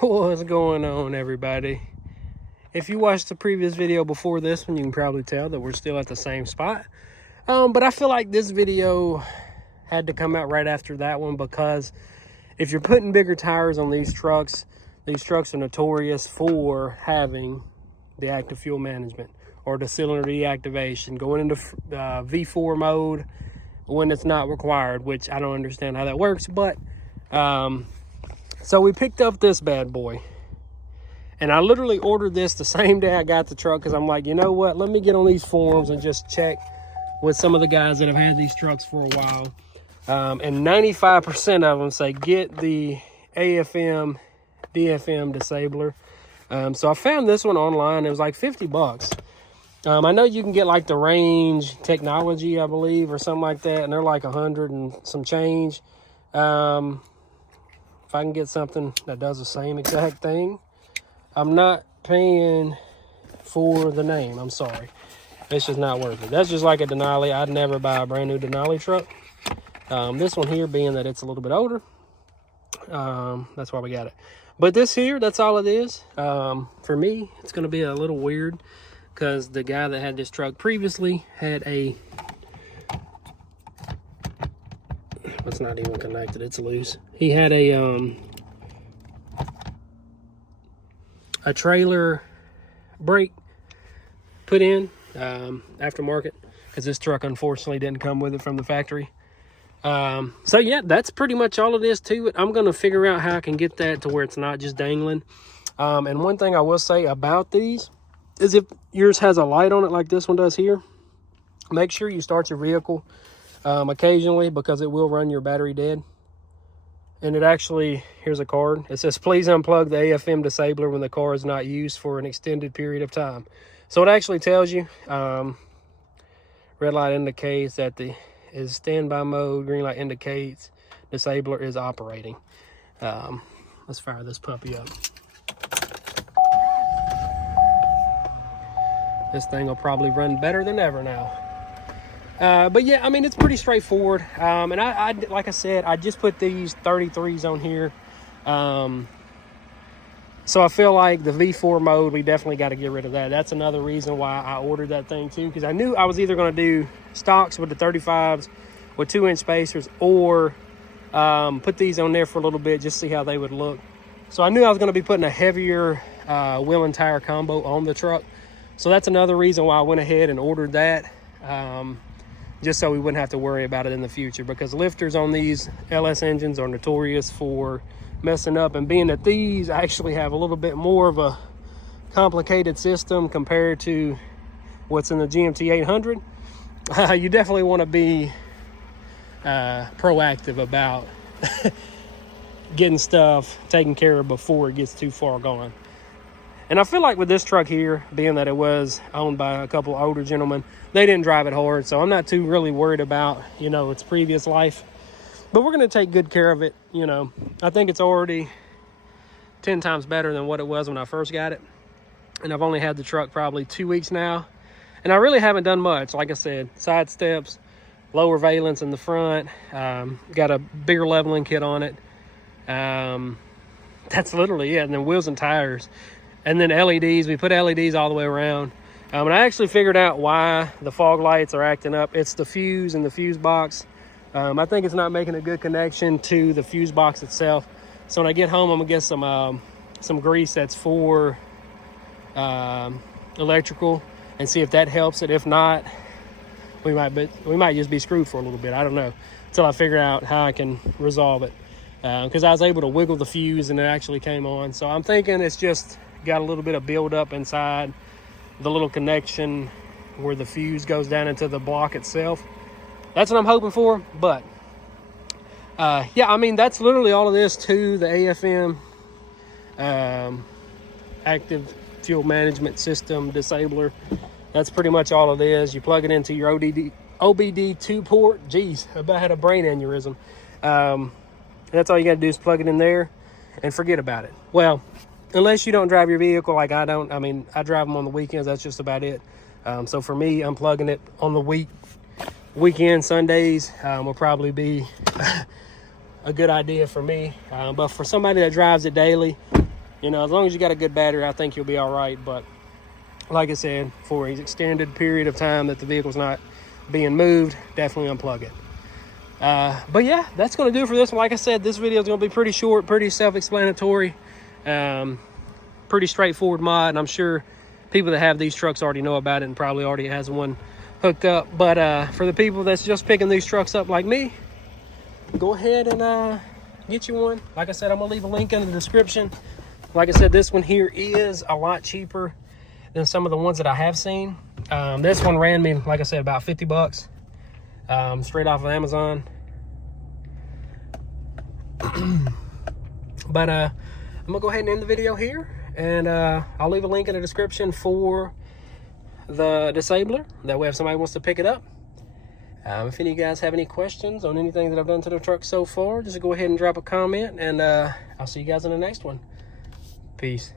What's going on, everybody? If you watched the previous video before this one, you can probably tell that we're still at the same spot. But I feel like this video had to come out right after that one, because if you're putting bigger tires on these trucks are notorious for having the active fuel management or the cylinder deactivation, going into V4 mode when it's not required, which I don't understand how that works. But so we picked up this bad boy, and I literally ordered this the same day I got the truck, because I'm like, you know what, let me get on these forums and just check with some of the guys that have had these trucks for a while. And 95% of them say get the AFM DFM disabler. So I found this one online. It was like 50 bucks. I know you can get like the range technology, I believe, or something like that, and they're like 100 and some change. If I can get something that does the same exact thing, I'm not paying for the name. I'm sorry. It's just not worth it. That's just like a Denali. I'd never buy a brand new Denali truck. This one here, being that it's a little bit older, that's why we got it. But this here, that's all it is. For me, it's going to be a little weird, because the guy that had this truck previously had a... It's not even connected, it's loose. He had a trailer brake put in, aftermarket, because this truck unfortunately didn't come with it from the factory. So yeah, that's pretty much all it is to it. I'm gonna figure out how I can get that to where it's not just dangling. And one thing I will say about these is, if yours has a light on it like this one does here, make sure you start your vehicle occasionally, because it will run your battery dead. And it actually, here's a card. It says, please unplug the AFM disabler when the car is not used for an extended period of time. So it actually tells you, red light indicates that the is standby mode, green light indicates disabler is operating. Let's fire this puppy up. This thing will probably run better than ever now. But yeah, I mean, it's pretty straightforward. And I like I said, I just put these 33s on here. So I feel like the V4 mode, we definitely got to get rid of that. That's another reason why I ordered that thing too, because I knew I was either going to do stocks with the 35s with 2-inch spacers, or put these on there for a little bit, just see how they would look. So I knew I was going to be putting a heavier wheel and tire combo on the truck. So that's another reason why I went ahead and ordered that. Just so we wouldn't have to worry about it in the future, because lifters on these LS engines are notorious for messing up, and being that these actually have a little bit more of a complicated system compared to what's in the GMT 800, you definitely want to be proactive about getting stuff taken care of before it gets too far gone. And I feel like with this truck here, being that it was owned by a couple older gentlemen, they didn't drive it hard, so I'm not too really worried about, you know, its previous life. But we're going to take good care of it, you know. I think it's already 10 times better than what it was when I first got it. And I've only had the truck probably 2 weeks now. And I really haven't done much. Like I said, side steps, lower valence in the front, got a bigger leveling kit on it. That's literally it. And then wheels and tires. And then LEDs, we put LEDs all the way around. And I actually figured out why the fog lights are acting up. It's the fuse and the fuse box. I think it's not making a good connection to the fuse box itself. So when I get home, I'm gonna get some grease that's for electrical, and see if that helps it. If not, we might just be screwed for a little bit. I don't know, until I figure out how I can resolve it. Because I was able to wiggle the fuse and it actually came on. So I'm thinking it's just got a little bit of buildup inside the little connection where the fuse goes down into the block itself. That's what I'm hoping for. But yeah, I mean, that's literally all it is to the AFM active fuel management system disabler. That's pretty much all it is. You plug it into your OBD2 port. Jeez, I about had a brain aneurysm. That's all you got to do is plug it in there and forget about it. Well, unless you don't drive your vehicle like I don't. I mean, I drive them on the weekends. That's just about it. So for me, unplugging it on the weekend, Sundays, will probably be a good idea for me. But for somebody that drives it daily, you know, as long as you got a good battery, I think you'll be all right. But like I said, for an extended period of time that the vehicle's not being moved, definitely unplug it. But yeah, that's going to do it for this one. Like I said, this video is going to be pretty short, pretty self-explanatory, pretty straightforward mod. And I'm sure people that have these trucks already know about it and probably already has one hooked up. But for the people that's just picking these trucks up like me, go ahead and get you one. Like I said, I'm going to leave a link in the description. Like I said, this one here is a lot cheaper than some of the ones that I have seen. This one ran me, like I said, about 50 bucks. Straight off of Amazon. But I'm gonna go ahead and end the video here, and I'll leave a link in the description for the disabler. That way if somebody wants to pick it up. If any of you guys have any questions on anything that I've done to the truck so far, just go ahead and drop a comment, and I'll see you guys in the next one. Peace.